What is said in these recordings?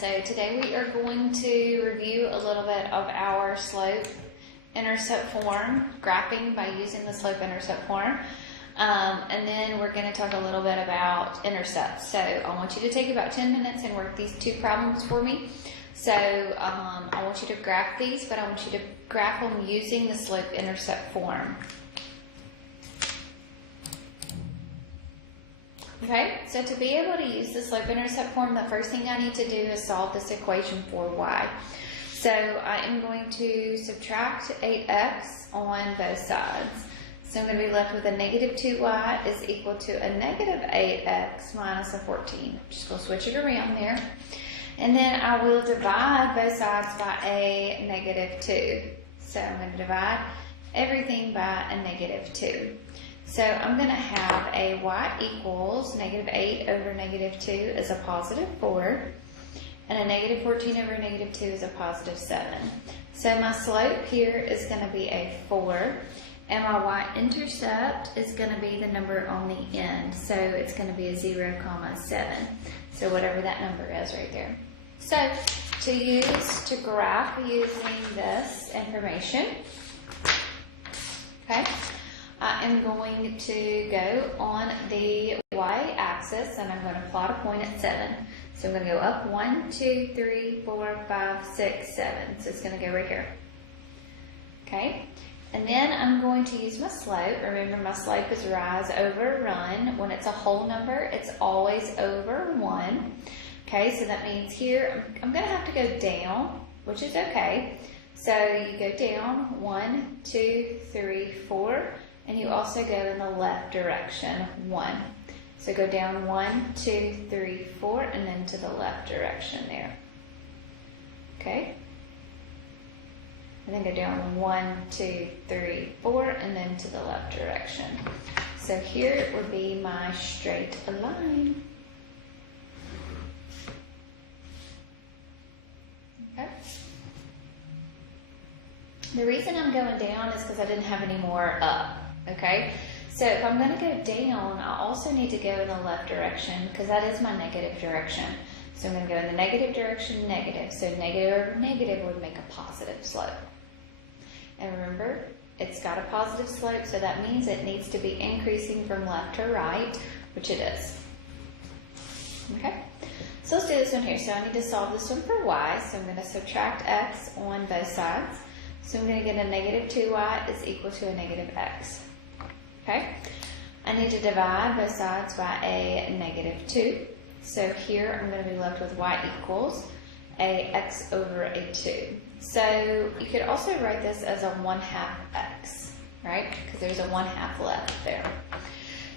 So today we are going to review a little bit of our slope-intercept form, graphing by using the slope-intercept form. And then we're going to talk a little bit about intercepts. So I want you to take about 10 minutes and work these two problems for me. So I want you to graph these, but I want you to graph them using the slope-intercept form. Okay, so to be able to use the slope-intercept form, the first thing I need to do is solve this equation for y. So I am going to subtract 8x on both sides. So I'm going to be left with a negative 2y is equal to a negative 8x minus a 14. Just going to switch it around there. And then I will divide both sides by a negative 2. So I'm going to divide everything by a negative 2. So I'm going to have a y equals negative 8 over negative 2 is a positive 4. And a negative 14 over negative 2 is a positive 7. So my slope here is going to be a 4. And my y-intercept is going to be the number on the end. So it's going to be a 0, 7. So whatever that number is right there. So to graph using this information, okay, I am going to go on the y-axis and I'm going to plot a point at 7. So I'm going to go up 1, 2, 3, 4, 5, 6, 7. So it's going to go right here. Okay. And then I'm going to use my slope. Remember, my slope is rise over run. When it's a whole number, it's always over 1. Okay, so that means here, I'm going to have to go down, which is okay. So you go down 1, 2, 3, 4, and you also go in the left direction, 1. So go down 1, 2, 3, 4, and then to the left direction there. Okay? And then go down 1, 2, 3, 4, and then to the left direction. So here would be my straight line. Okay. The reason I'm going down is because I didn't have any more up. Okay. So if I'm going to go down, I also need to go in the left direction because that is my negative direction. So I'm going to go in the negative direction, negative. So negative over negative would make a positive slope. And remember, it's got a positive slope, so that means it needs to be increasing from left to right, which it is. Okay, so let's do this one here. So I need to solve this one for y, so I'm going to subtract x on both sides. So I'm going to get a negative 2y is equal to a negative x. Okay, I need to divide both sides by a negative 2. So here I'm going to be left with y equals a x over a 2. So you could also write this as a 1/2 x, right? Because there's a 1/2 left there.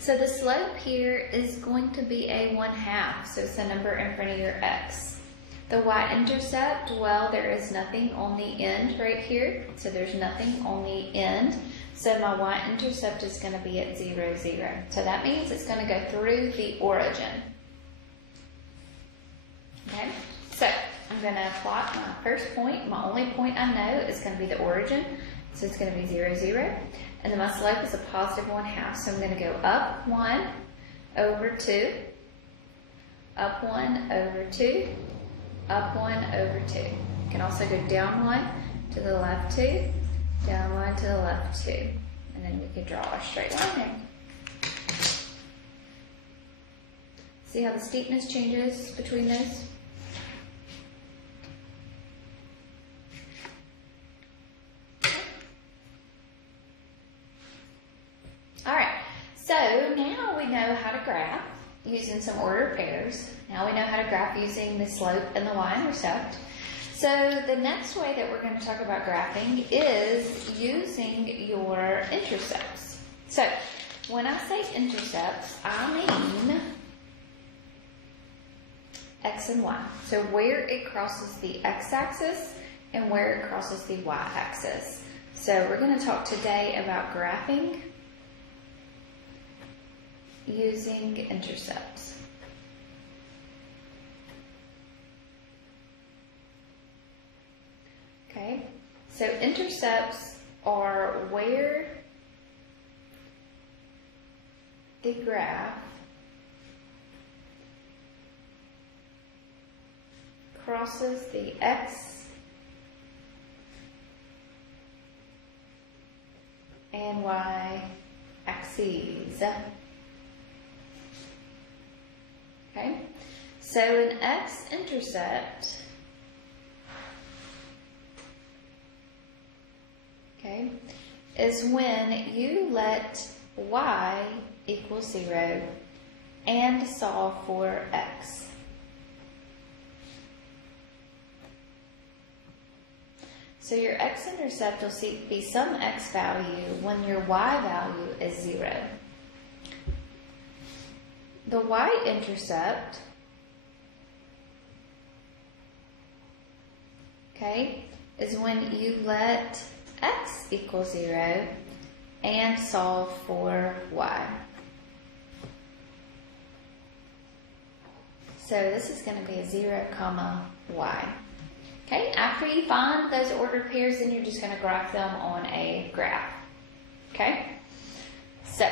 So the slope here is going to be a 1/2, so it's the number in front of your x. The y-intercept, well, there is nothing on the end right here, so there's nothing on the end. So my y-intercept is going to be at 0, 0. So that means it's going to go through the origin. Okay, so I'm going to plot my first point. My only point I know is going to be the origin. So it's going to be 0, 0. And then my slope is a positive 1/2. So I'm going to go up 1 over 2, up 1 over 2, up 1 over 2. You can also go down 1 to the left 2, down 1 to the left 2. And then we can draw a straight line there. See how the steepness changes between those? Alright, so now we know how to graph using some ordered pairs. Now we know how to graph using the slope and the y-intercept. So the next way that we're going to talk about graphing is using your intercepts. So when I say intercepts, I mean x and y. So where it crosses the x-axis and where it crosses the y-axis. So we're going to talk today about graphing using intercepts. Okay, so intercepts are where the graph crosses the x and y axes. Okay, so an x-intercept, okay, is when you let y equal 0 and solve for x. So your x-intercept will be some x value when your y value is 0. The y-intercept, okay, is when you let x equal 0 and solve for y. So this is going to be a 0, y. Okay, after you find those ordered pairs, then you're just going to graph them on a graph. Okay, so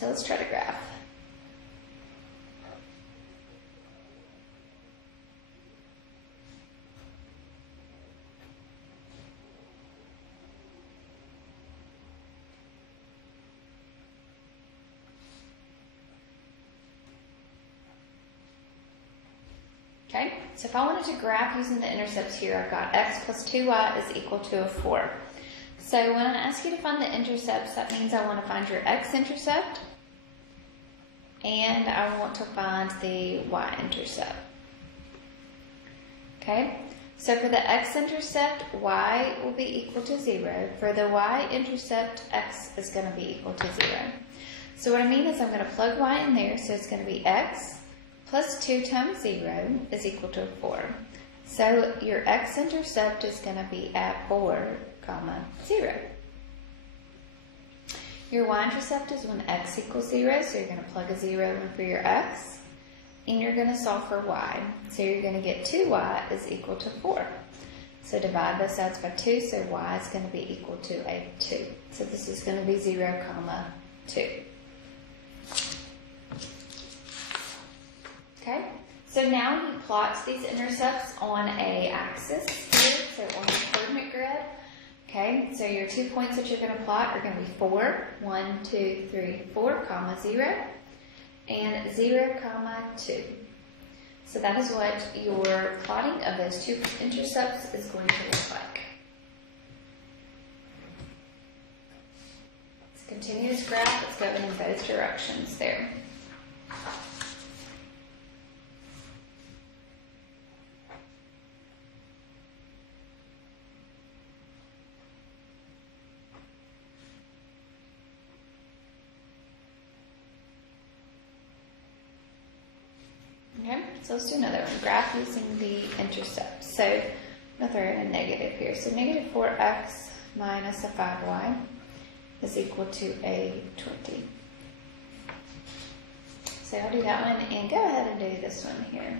let's try to graph. Okay, so if I wanted to graph using the intercepts here, I've got x plus 2y is equal to a 4. So when I ask you to find the intercepts, that means I want to find your x-intercept and I want to find the y-intercept. Okay, so for the x-intercept, y will be equal to 0. For the y-intercept, x is going to be equal to 0. So what I mean is I'm going to plug y in there, so it's going to be x plus 2 times 0 is equal to 4. So your x-intercept is going to be at 4, 0. Your y-intercept is when x equals 0, so you're going to plug a 0 in for your x, and you're going to solve for y. So you're going to get 2y is equal to 4. So divide both sides by 2, so y is going to be equal to a 2. So this is going to be 0, 2. Okay, so now you plot these intercepts on a axis here, so on the coordinate grid. Okay, so your 2 points that you're going to plot are going to be 4, 1, 2, 3, 4, 0, and 0, 2. So that is what your plotting of those 2 intercepts is going to look like. It's a continuous graph that's going in both directions there. Okay, so let's do another one. Graph using the intercept. So I'm going to throw in a negative here. So negative 4x minus a 5y is equal to a 20. So I'll do that one and go ahead and do this one here.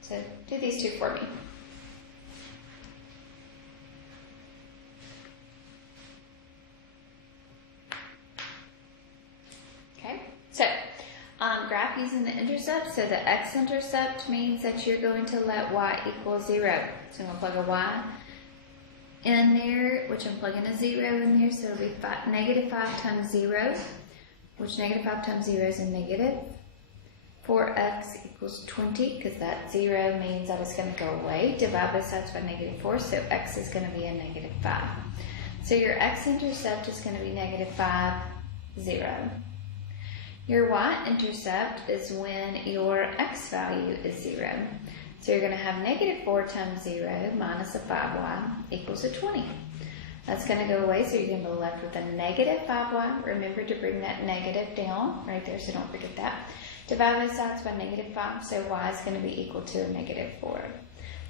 So do these 2 for me. Okay, so graph using the intercept. So the x-intercept means that you're going to let y equal 0. So I'm going to plug a y in there, which I'm plugging a 0 in there. So it'll be negative 5 times 0, which negative 5 times 0 is a negative. 4x equals 20, because that 0 means that it's going to go away. Divide both sides by negative 4, so x is going to be a negative 5. So your x-intercept is going to be negative 5, 0. Your y-intercept is when your x value is 0. So you're going to have negative 4 times 0 minus a 5y equals a 20. That's going to go away, so you're going to be left with a negative 5y. Remember to bring that negative down right there, so don't forget that. Divide both sides by negative 5, so y is going to be equal to a negative 4.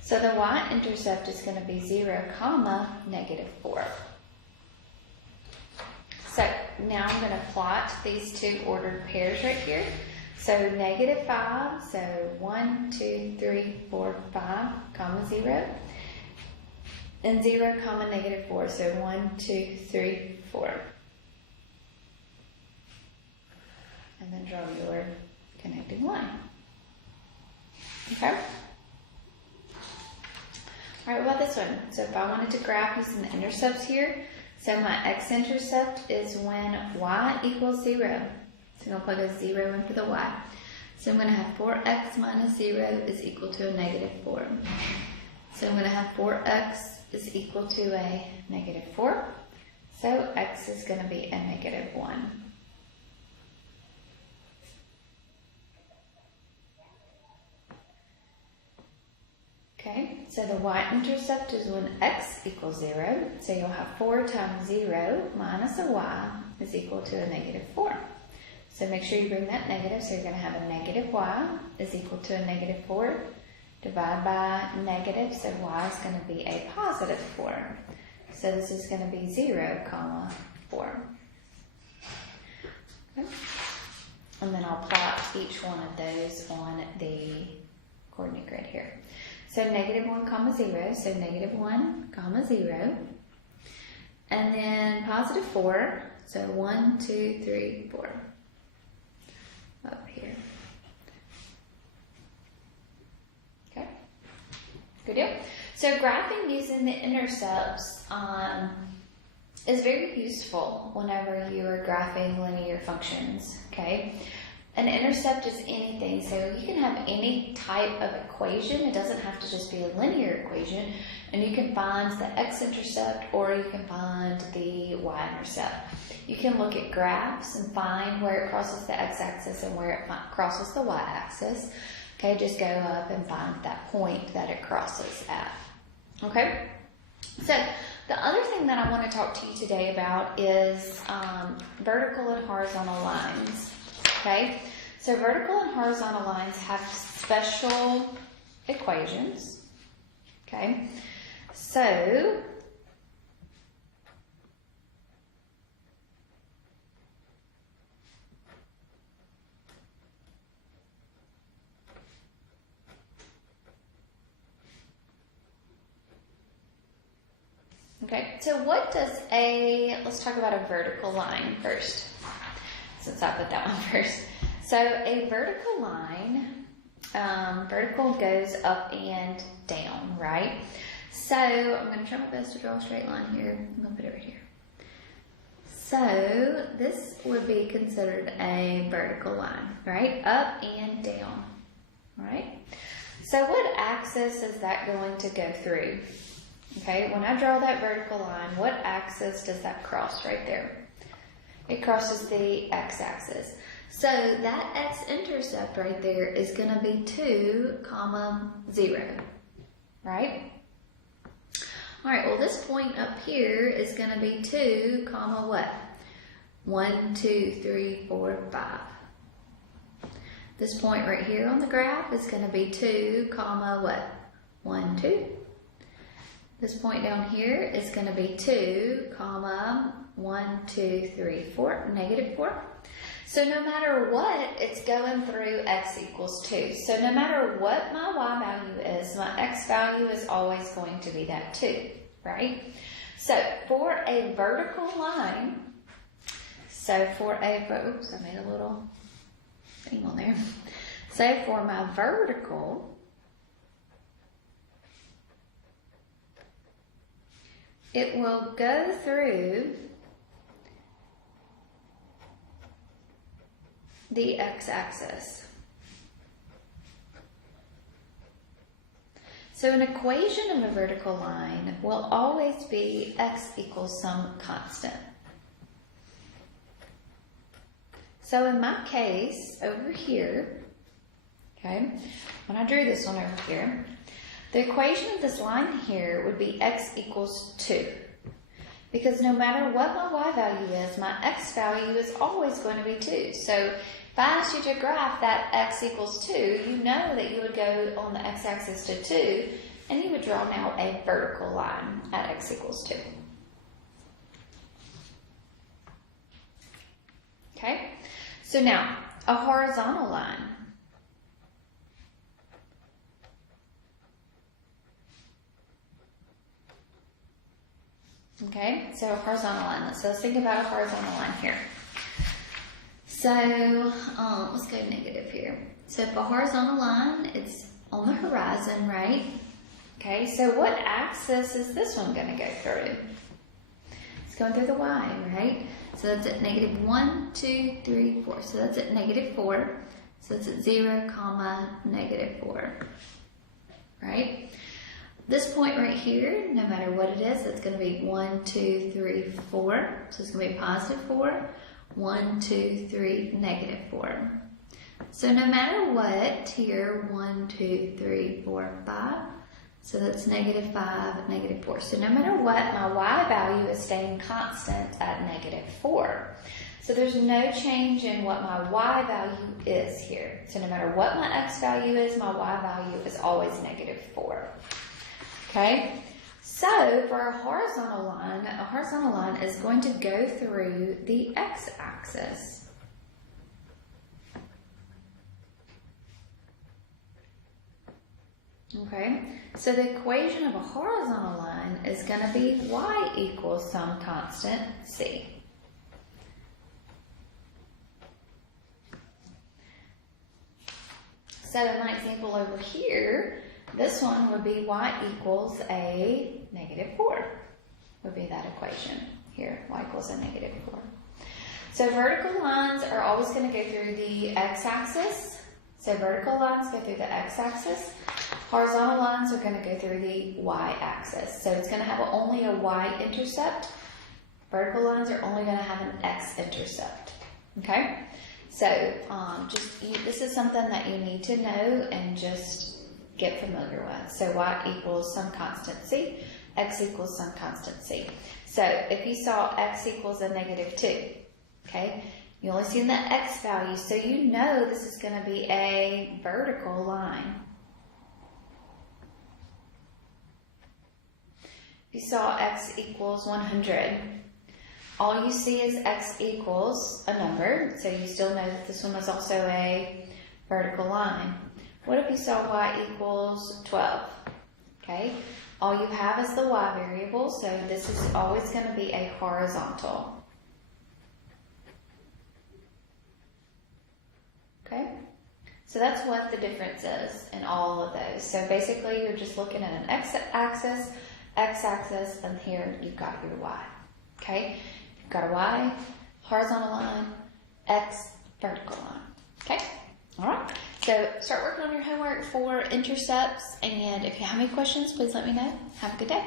So the y-intercept is going to be 0, negative 4. So now I'm going to plot these 2 ordered pairs right here. So negative 5, so 1, 2, 3, 4, 5, comma 0. And 0, comma negative 4, so 1, 2, 3, 4. And then draw your connecting line. Okay? Alright, what about this one? So if I wanted to graph using the intercepts here, so my x-intercept is when y equals 0. So I'm going to plug a 0 in for the y. So I'm going to have 4x minus 0 is equal to a negative 4. So I'm going to have 4x is equal to a negative 4. So x is going to be a negative 1. Okay, so the y-intercept is when x equals 0. So you'll have 4 times 0 minus a y is equal to a negative 4. So make sure you bring that negative. So you're going to have a negative y is equal to a negative 4. Divide by negative, so y is going to be a positive 4. So this is going to be 0, comma 4. Okay. And then I'll plot each one of those on the coordinate grid here. So negative 1, comma 0, so negative 1, comma 0. And then positive 4, so 1, 2, 3, 4. Up here. Okay, good deal. So graphing using the intercepts is very useful whenever you are graphing linear functions, okay? An intercept is anything, so you can have any type of equation. It doesn't have to just be a linear equation, and you can find the x-intercept or you can find the y-intercept. You can look at graphs and find where it crosses the x-axis and where it crosses the y-axis. Okay, just go up and find that point that it crosses at. Okay, so the other thing that I want to talk to you today about is vertical and horizontal lines. Okay, so vertical and horizontal lines have special equations. Okay, so let's talk about a vertical line first, since I put that one first. So a vertical line, vertical goes up and down, right? So I'm going to try my best to draw a straight line here. I'm going to put it right here. So this would be considered a vertical line, right? Up and down, right? So what axis is that going to go through? Okay, when I draw that vertical line, what axis does that cross right there? It crosses the x-axis. So that x-intercept right there is going to be 2, comma 0, right? All right, well this point up here is going to be 2, comma what? 1, 2, 3, 4, 5. This point right here on the graph is going to be 2, comma what? 1, 2. This point down here is going to be 2, comma 1, 2, 3, 4, negative 4. So no matter what, it's going through x equals 2. So no matter what my y value is, my x value is always going to be that 2, right? So for a vertical line, oops, I made a little thing on there. So for my vertical, it will go through the x-axis. So an equation of a vertical line will always be x equals some constant. So in my case, over here, okay, when I drew this one over here, the equation of this line here would be x equals 2. Because no matter what my y value is, my x value is always going to be 2. So if I asked you to graph that x equals 2, you know that you would go on the x-axis to 2, and you would draw now a vertical line at x equals 2. Okay? So now, a horizontal line. Okay, so a horizontal line. So let's think about a horizontal line here. So let's go negative here. So if a horizontal line, it's on the horizon, right? Okay, so what axis is this one going to go through? It's going through the y, right? So that's at negative 1, 2, 3, 4. So that's at negative 4. So that's at 0, negative 4. Right? This point right here, no matter what it is, it's going to be 1, 2, 3, 4. So it's going to be positive 4. 1, 2, 3, negative 4. So no matter what, here, 1, 2, 3, 4, 5. So that's negative 5, negative 4. So no matter what, my y value is staying constant at negative 4. So there's no change in what my y value is here. So no matter what my x value is, my y value is always negative 4. Okay? So for a horizontal line is going to go through the x-axis. Okay, so the equation of a horizontal line is going to be y equals some constant c. So in my example over here, this one would be y equals a negative 4, would be that equation here, y equals a negative 4. So vertical lines are always going to go through the x-axis. So vertical lines go through the x-axis. Horizontal lines are going to go through the y-axis. So it's going to have only a y-intercept. Vertical lines are only going to have an x-intercept. Okay? So this is something that you need to know and just get familiar with. So y equals some constant c, x equals some constant c. So if you saw x equals a negative 2, okay, you only see the x value, so you know this is going to be a vertical line. If you saw x equals 100, all you see is x equals a number, so you still know that this one was also a vertical line. What if you saw y equals 12? Okay, all you have is the y variable, so this is always going to be a horizontal. Okay, so that's what the difference is in all of those. So basically you're just looking at an x-axis, x-axis, and here you've got your y. Okay, you've got a y, horizontal line, x, vertical line. Okay, all right. So start working on your homework for intercepts, and if you have any questions, please let me know. Have a good day.